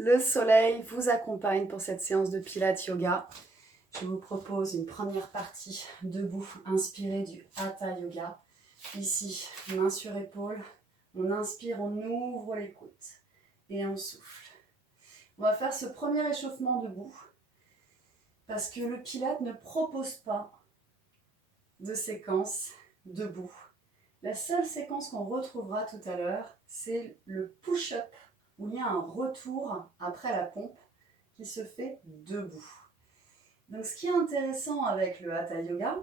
Le soleil vous accompagne pour cette séance de Pilates Yoga. Je vous propose une première partie debout, inspirée du Hatha Yoga. Ici, main sur épaule, on inspire, on ouvre les côtes et on souffle. On va faire ce premier échauffement debout parce que le Pilates ne propose pas de séquence debout. La seule séquence qu'on retrouvera tout à l'heure, c'est le push-up où il y a un retour après la pompe qui se fait debout. Donc ce qui est intéressant avec le Hatha Yoga,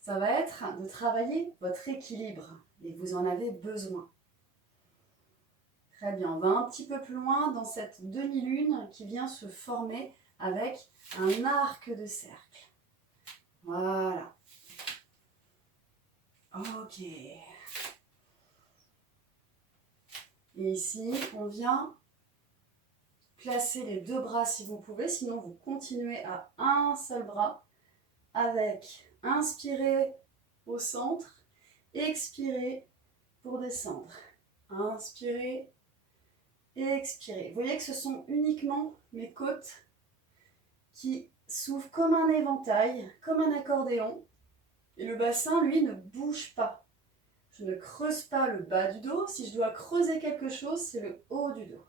ça va être de travailler votre équilibre et vous en avez besoin. Très bien, on va un petit peu plus loin dans cette demi-lune qui vient se former avec un arc de cercle. Voilà. Ok. Et ici, on vient placer les deux bras si vous pouvez, sinon vous continuez à un seul bras avec inspirez au centre, expirez pour descendre. Inspirez et expirez. Vous voyez que ce sont uniquement mes côtes qui s'ouvrent comme un éventail, comme un accordéon. Et le bassin, lui, ne bouge pas. Je ne creuse pas le bas du dos. Si je dois creuser quelque chose, c'est le haut du dos.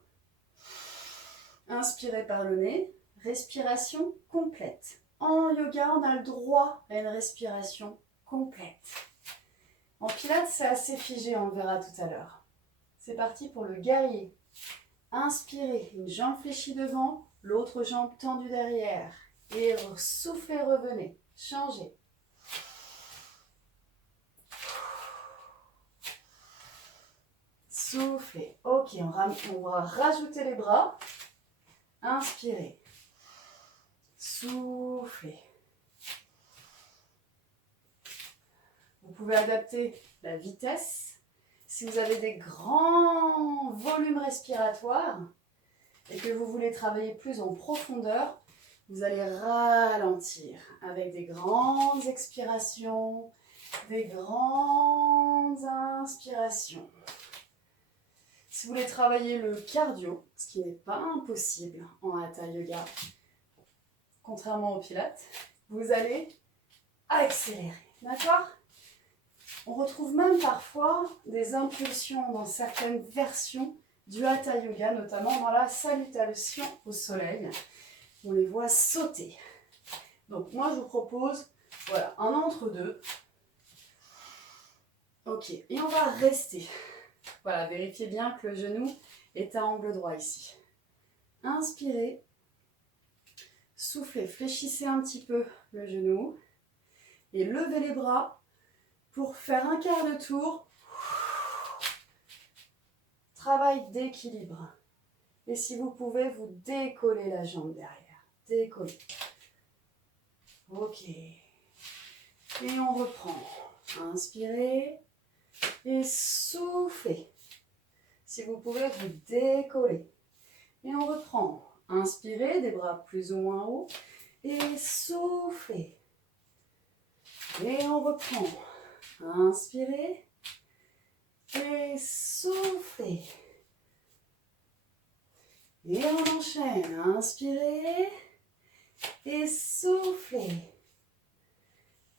Inspirez par le nez, respiration complète. En yoga, on a le droit à une respiration complète. En pilates, c'est assez figé, on le verra tout à l'heure. C'est parti pour le guerrier. Inspirez, une jambe fléchie devant, l'autre jambe tendue derrière. Et soufflez, revenez. Changez. Soufflez. Ok, on va rajouter les bras. Inspirez. Soufflez. Vous pouvez adapter la vitesse. Si vous avez des grands volumes respiratoires et que vous voulez travailler plus en profondeur, vous allez ralentir avec des grandes expirations, des grandes inspirations. Si vous voulez travailler le cardio, ce qui n'est pas impossible en Hatha Yoga, contrairement au Pilates, vous allez accélérer, d'accord ? On retrouve même parfois des impulsions dans certaines versions du Hatha Yoga, notamment dans la salutation au soleil. On les voit sauter. Donc moi je vous propose voilà, un entre-deux. Ok, et on va rester. Voilà, vérifiez bien que le genou est à angle droit ici. Inspirez. Soufflez, fléchissez un petit peu le genou. Et levez les bras pour faire un quart de tour. Travail d'équilibre. Et si vous pouvez, vous décollez la jambe derrière. Décollez. Ok. Et on reprend. Inspirez. Et soufflez. Si vous pouvez, vous décollez. Et on reprend. Inspirez, des bras plus ou moins hauts. Et soufflez. Et on reprend. Inspirez. Et soufflez. Et on enchaîne. Inspirez. Et soufflez.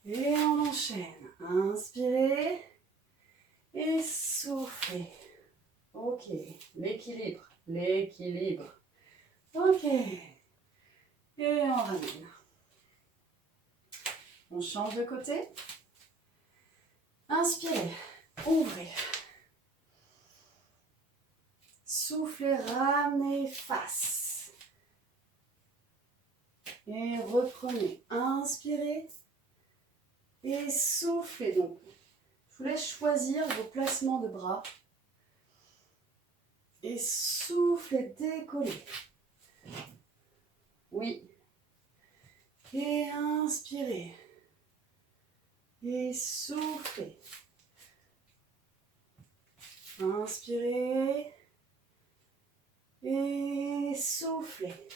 Et on enchaîne. Inspirez. Et soufflez. Ok. L'équilibre. L'équilibre. Ok. Et on ramène. On change de côté. Inspirez. Ouvrez. Soufflez, ramenez face. Et reprenez. Inspirez. Et soufflez. Donc, je vous laisse choisir vos placements de bras. Et soufflez, décollez. Oui. Et inspirez. Et soufflez. Inspirez. Et soufflez.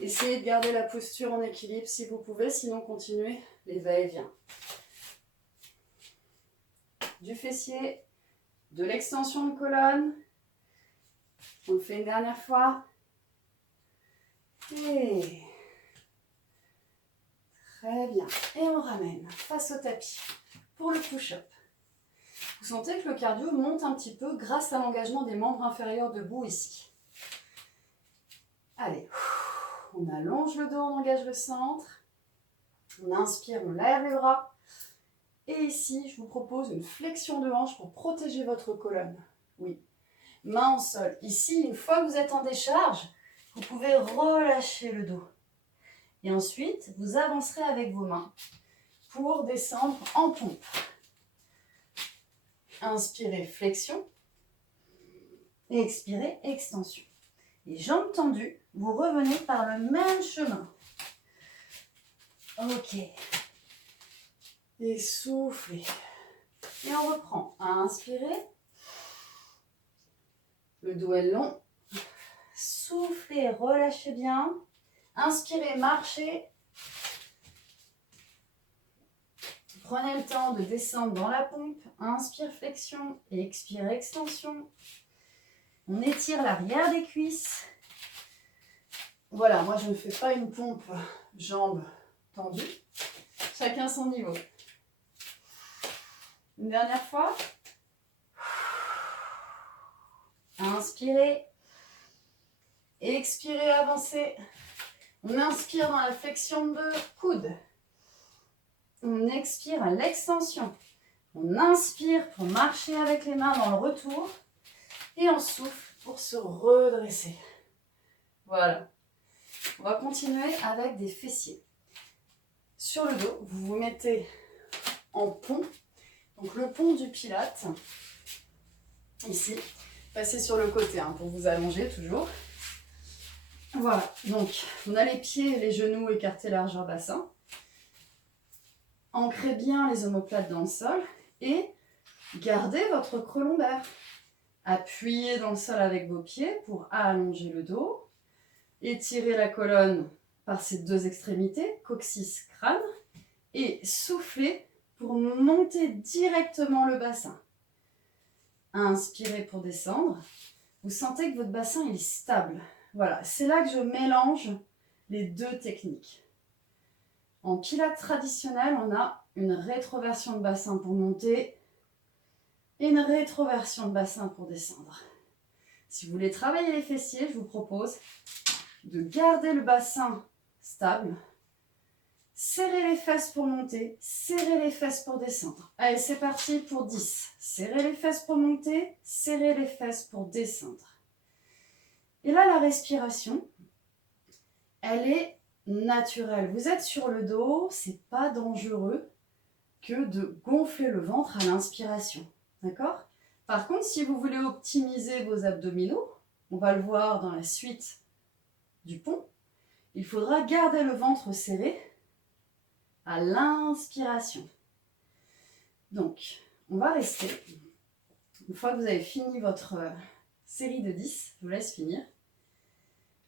Essayez de garder la posture en équilibre si vous pouvez, sinon continuez les va-et-vient. Du fessier, de l'extension de colonne On le fait une dernière fois. Et très bien. Et on ramène face au tapis pour le push-up. Vous sentez que le cardio monte un petit peu grâce à l'engagement des membres inférieurs debout ici. Allez, on allonge le dos, on engage le centre. On inspire, on lève les bras. Et ici, je vous propose une flexion de hanche pour protéger votre colonne. Oui. Main au sol. Ici, une fois que vous êtes en décharge, vous pouvez relâcher le dos. Et ensuite, vous avancerez avec vos mains pour descendre en pompe. Inspirez, flexion. Expirez, extension. Les jambes tendues, vous revenez par le même chemin. Ok. Et soufflez. Et on reprend. Inspirez. Le dos est long. Soufflez, relâchez bien. Inspirez, marchez. Prenez le temps de descendre dans la pompe. Inspire, flexion. Et expire, extension. On étire l'arrière des cuisses. Voilà, moi je ne fais pas une pompe jambes tendues. Chacun son niveau. Une dernière fois. Inspirez. Expirez, avancez. On inspire dans la flexion de coude. On expire à l'extension. On inspire pour marcher avec les mains dans le retour. Et on souffle pour se redresser. Voilà. On va continuer avec des fessiers. Sur le dos, vous vous mettez en pont. Donc le pont du pilate. Ici. Passez sur le côté pour vous allonger toujours. Voilà. Donc on a les pieds et les genoux écartés largeur bassin. Ancrez bien les omoplates dans le sol. Et gardez votre creux lombaire. Appuyez dans le sol avec vos pieds pour allonger le dos. Étirez la colonne par ces deux extrémités, coccyx, crâne. Et soufflez pour monter directement le bassin. Inspirez pour descendre. Vous sentez que votre bassin il est stable. Voilà, c'est là que je mélange les deux techniques. En pilates traditionnel, on a une rétroversion de bassin pour monter et une rétroversion de bassin pour descendre. Si vous voulez travailler les fessiers, je vous propose de garder le bassin stable. Serrez les fesses pour monter, serrez les fesses pour descendre. Allez, c'est parti pour 10. Serrez les fesses pour monter, serrez les fesses pour descendre. Et là, la respiration, elle est naturelle. Vous êtes sur le dos, c'est pas dangereux que de gonfler le ventre à l'inspiration. D'accord ? Par contre, si vous voulez optimiser vos abdominaux, on va le voir dans la suite du pont, il faudra garder le ventre serré à l'inspiration. Donc, on va rester. Une fois que vous avez fini votre série de 10, je vous laisse finir.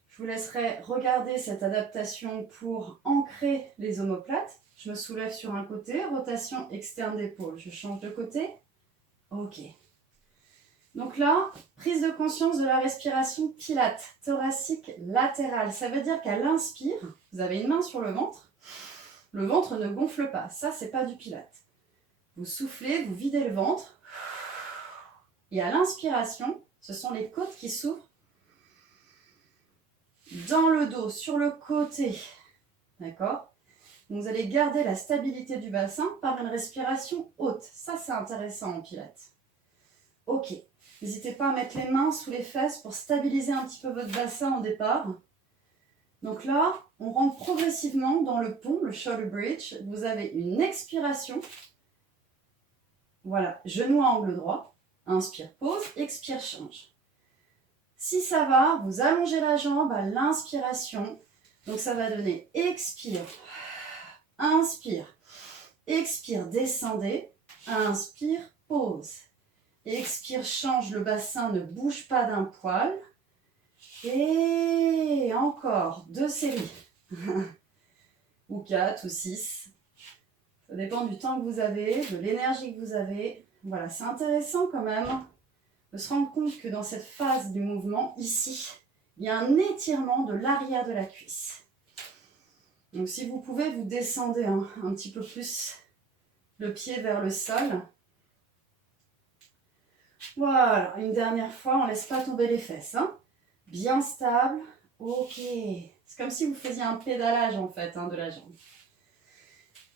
Je vous laisserai regarder cette adaptation pour ancrer les omoplates. Je me soulève sur un côté, rotation externe d'épaule. Je change de côté. Ok. Donc là, prise de conscience de la respiration pilate, thoracique latérale. Ça veut dire qu'à l'inspire, vous avez une main sur le ventre ne gonfle pas. Ça, c'est pas du pilate. Vous soufflez, vous videz le ventre. Et à l'inspiration, ce sont les côtes qui s'ouvrent dans le dos, sur le côté. D'accord ? Donc vous allez garder la stabilité du bassin par une respiration haute. Ça, c'est intéressant en pilates. Ok. N'hésitez pas à mettre les mains sous les fesses pour stabiliser un petit peu votre bassin au départ. Donc là, on rentre progressivement dans le pont, le shoulder bridge. Vous avez une expiration. Voilà, genou à angle droit. Inspire, pause, expire, change. Si ça va, vous allongez la jambe à l'inspiration. Donc ça va donner expire, inspire, expire, descendez, inspire, pause. Expire, change, le bassin ne bouge pas d'un poil. Et encore 2 séries. Ou 4 ou 6. Ça dépend du temps que vous avez, de l'énergie que vous avez. Voilà, c'est intéressant quand même de se rendre compte que dans cette phase du mouvement, ici, il y a un étirement de l'arrière de la cuisse. Donc si vous pouvez, vous descendez un petit peu plus le pied vers le sol. Voilà, une dernière fois, on ne laisse pas tomber les fesses. Hein. Bien stable. Ok. C'est comme si vous faisiez un pédalage en fait de la jambe.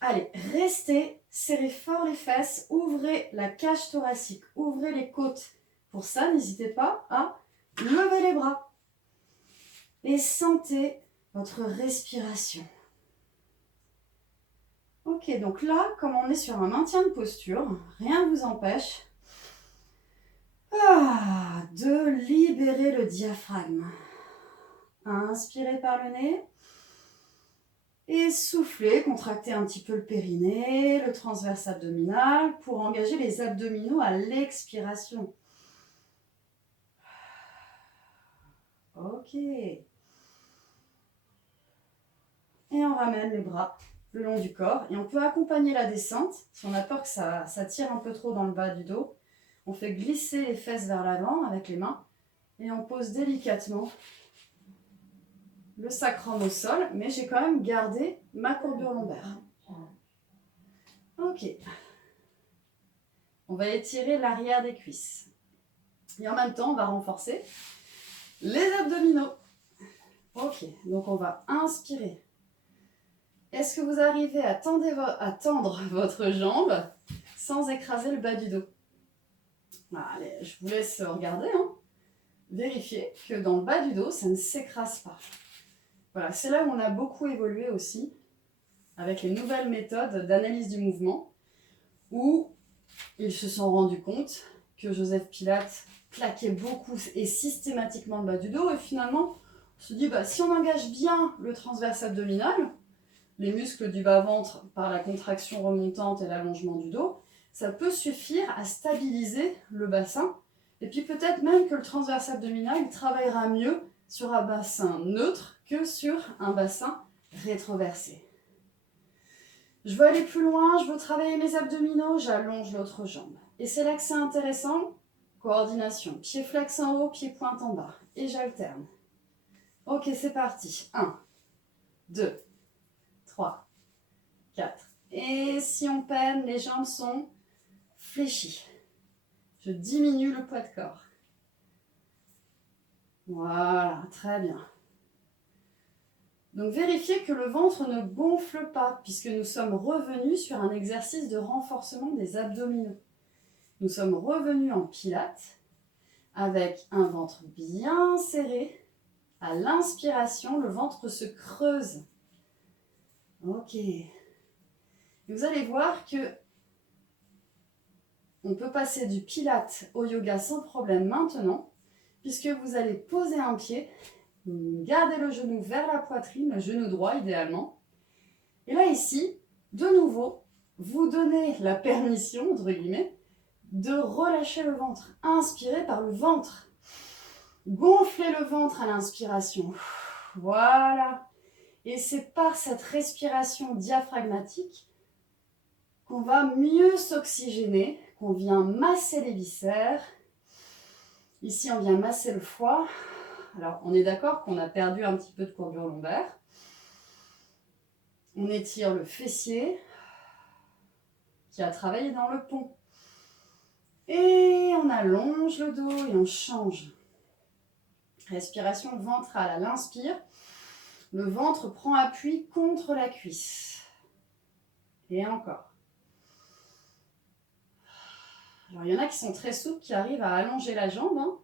Allez, restez, serrez fort les fesses, ouvrez la cage thoracique, ouvrez les côtes. Pour ça, n'hésitez pas à lever les bras. Et sentez votre respiration. Ok, donc là, comme on est sur un maintien de posture, rien ne vous empêche de libérer le diaphragme. Inspirez par le nez. Et soufflez, contractez un petit peu le périnée, le transverse abdominal pour engager les abdominaux à l'expiration. Ok. Et on ramène les bras le long du corps. Et on peut accompagner la descente. Si on a peur que ça tire un peu trop dans le bas du dos, on fait glisser les fesses vers l'avant avec les mains. Et on pose délicatement le sacrum au sol. Mais j'ai quand même gardé ma courbure lombaire. Ok. On va étirer l'arrière des cuisses. Et en même temps, on va renforcer les abdominaux. Ok, donc on va inspirer. Est-ce que vous arrivez à tendre votre jambe sans écraser le bas du dos? Allez, je vous laisse regarder. Vérifiez que dans le bas du dos, ça ne s'écrase pas. Voilà, c'est là où on a beaucoup évolué aussi avec les nouvelles méthodes d'analyse du mouvement où ils se sont rendus compte que Joseph Pilate plaquait beaucoup et systématiquement le bas du dos et finalement on se dit si on engage bien le transverse abdominal, les muscles du bas-ventre par la contraction remontante et l'allongement du dos, ça peut suffire à stabiliser le bassin et puis peut-être même que le transverse abdominal il travaillera mieux sur un bassin neutre que sur un bassin rétroversé. Je veux aller plus loin, je veux travailler mes abdominaux, j'allonge l'autre jambe. Et c'est là que c'est intéressant, coordination, pied flex en haut, pied pointe en bas. Et j'alterne. Ok, c'est parti. 1, 2, 3, 4. Et si on peine, les jambes sont fléchies. Je diminue le poids de corps. Voilà, très bien. Donc vérifiez que le ventre ne gonfle pas, puisque nous sommes revenus sur un exercice de renforcement des abdominaux. Nous sommes revenus en pilates avec un ventre bien serré. À l'inspiration, le ventre se creuse. Ok. Et vous allez voir que on peut passer du pilate au yoga sans problème maintenant, puisque vous allez poser un pied, garder le genou vers la poitrine, le genou droit idéalement. Et là ici, de nouveau, vous donnez la permission, entre guillemets, de relâcher le ventre. Inspirez par le ventre. Gonflez le ventre à l'inspiration. Voilà. Et c'est par cette respiration diaphragmatique qu'on va mieux s'oxygéner, qu'on vient masser les viscères. Ici, on vient masser le foie. Alors, on est d'accord qu'on a perdu un petit peu de courbure lombaire. On étire le fessier qui a travaillé dans le pont. Et on allonge le dos et on change. Respiration ventrale. À l'inspire, le ventre prend appui contre la cuisse. Et encore. Alors, il y en a qui sont très souples, qui arrivent à allonger la jambe.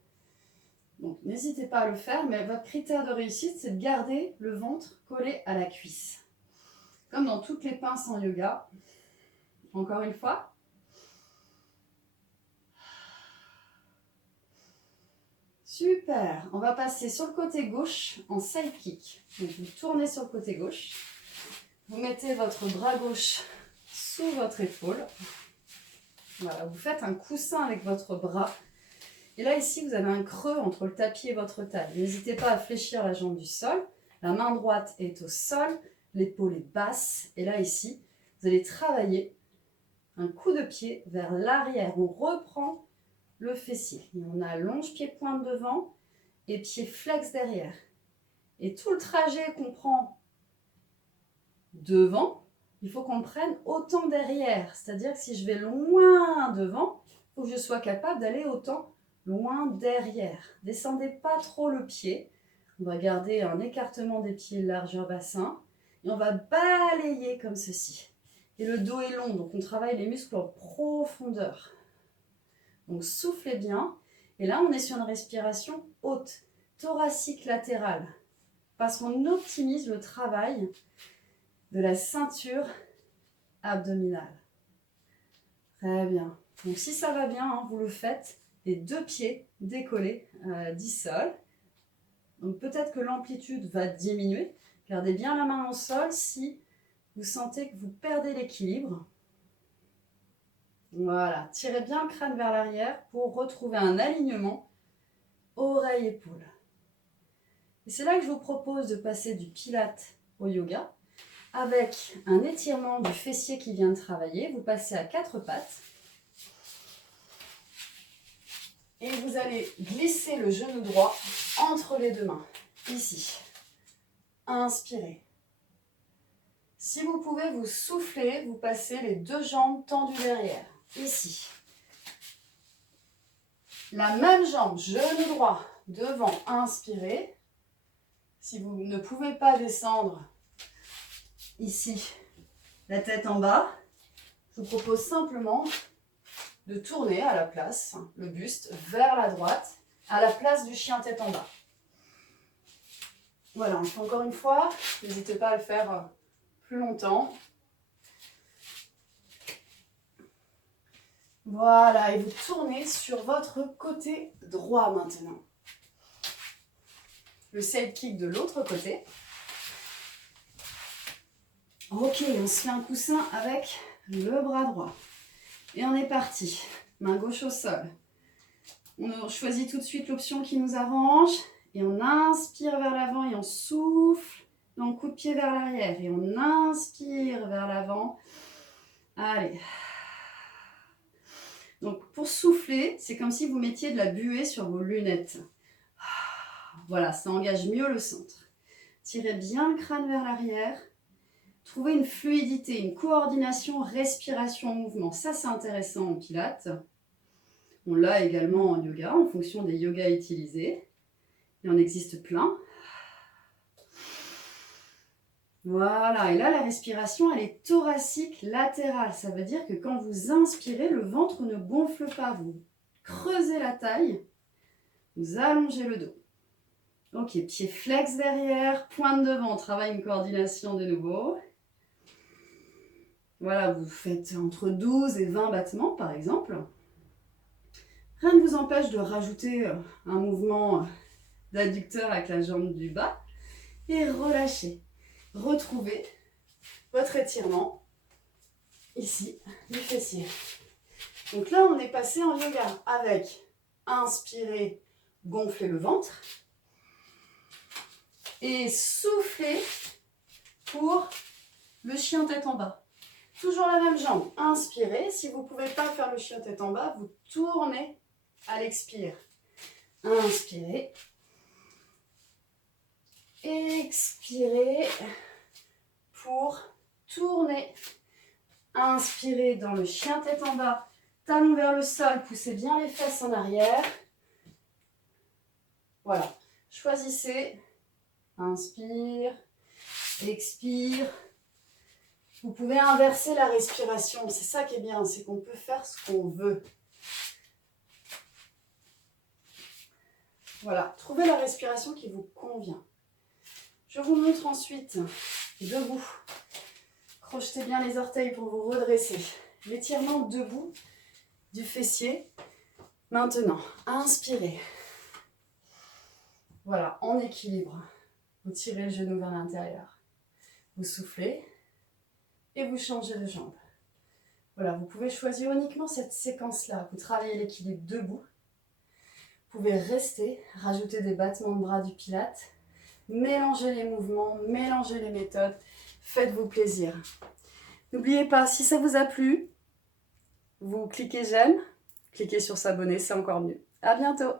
Donc, n'hésitez pas à le faire, mais votre critère de réussite, c'est de garder le ventre collé à la cuisse. Comme dans toutes les pinces en yoga. Encore une fois. Super. On va passer sur le côté gauche en side kick. Donc, vous tournez sur le côté gauche. Vous mettez votre bras gauche sous votre épaule. Voilà, vous faites un coussin avec votre bras. Et là, ici, vous avez un creux entre le tapis et votre taille. N'hésitez pas à fléchir la jambe du sol. La main droite est au sol, l'épaule est basse. Et là, ici, vous allez travailler un coup de pied vers l'arrière. On reprend le fessier. Et on allonge pied-pointe devant et pied flex derrière. Et tout le trajet qu'on prend devant, il faut qu'on le prenne autant derrière. C'est-à-dire que si je vais loin devant, il faut que je sois capable d'aller autant loin derrière. Descendez pas trop le pied. On va garder un écartement des pieds largeur bassin. Et on va balayer comme ceci. Et le dos est long, donc on travaille les muscles en profondeur. Donc soufflez bien. Et là, on est sur une respiration haute, thoracique latérale. Parce qu'on optimise le travail de la ceinture abdominale. Très bien. Donc si ça va bien, hein, vous le faites. Les deux pieds décollés du sol. Donc peut-être que l'amplitude va diminuer. Gardez bien la main au sol si vous sentez que vous perdez l'équilibre. Voilà, tirez bien le crâne vers l'arrière pour retrouver un alignement oreille-épaule. Et c'est là que je vous propose de passer du pilate au yoga avec un étirement du fessier qui vient de travailler. Vous passez à 4 pattes et vous allez glisser le genou droit entre les deux mains, ici. Inspirez. Si vous pouvez, vous soufflez, vous passez les deux jambes tendues derrière, ici. La même jambe, genou droit, devant, inspirez. Si vous ne pouvez pas descendre, ici, la tête en bas, je vous propose simplement de tourner à la place, le buste vers la droite, à la place du chien tête en bas. Voilà, on fait encore une fois, n'hésitez pas à le faire plus longtemps. Voilà, et vous tournez sur votre côté droit maintenant. Le side kick de l'autre côté. Ok, on se fait un coussin avec le bras droit. Et on est parti. Main gauche au sol. On choisit tout de suite l'option qui nous arrange. Et on inspire vers l'avant et on souffle. Donc coup de pied vers l'arrière. Et on inspire vers l'avant. Allez. Donc pour souffler, c'est comme si vous mettiez de la buée sur vos lunettes. Voilà, ça engage mieux le centre. Tirez bien le crâne vers l'arrière. Trouvez une fluidité, une coordination, respiration, mouvement. Ça, c'est intéressant en pilates. On l'a également en yoga, en fonction des yogas utilisés. Il en existe plein. Voilà, et là, la respiration, elle est thoracique latérale. Ça veut dire que quand vous inspirez, le ventre ne gonfle pas. Vous creusez la taille, vous allongez le dos. Ok, pied flex derrière, pointe devant, on travaille une coordination de nouveau. Voilà, vous faites entre 12 et 20 battements par exemple. Rien ne vous empêche de rajouter un mouvement d'adducteur avec la jambe du bas et relâchez. Retrouvez votre étirement ici du fessier. Donc là, on est passé en yoga avec inspirer, gonfler le ventre et souffler pour le chien tête en bas. Toujours la même jambe, inspirez. Si vous ne pouvez pas faire le chien tête en bas, vous tournez à l'expire. Inspirez. Expirez pour tourner. Inspirez dans le chien tête en bas, talon vers le sol, poussez bien les fesses en arrière. Voilà, choisissez. Inspire, expire. Vous pouvez inverser la respiration, c'est ça qui est bien, c'est qu'on peut faire ce qu'on veut. Voilà, trouvez la respiration qui vous convient. Je vous montre ensuite, debout. Crochetez bien les orteils pour vous redresser. L'étirement debout du fessier. Maintenant, inspirez. Voilà, en équilibre. Vous tirez le genou vers l'intérieur. Vous soufflez. Et vous changez de jambe. Voilà, vous pouvez choisir uniquement cette séquence-là. Vous travaillez l'équilibre debout. Vous pouvez rester, rajouter des battements de bras du pilate. Mélangez les mouvements, mélangez les méthodes. Faites-vous plaisir. N'oubliez pas, si ça vous a plu, vous cliquez j'aime, cliquer sur s'abonner, c'est encore mieux. À bientôt!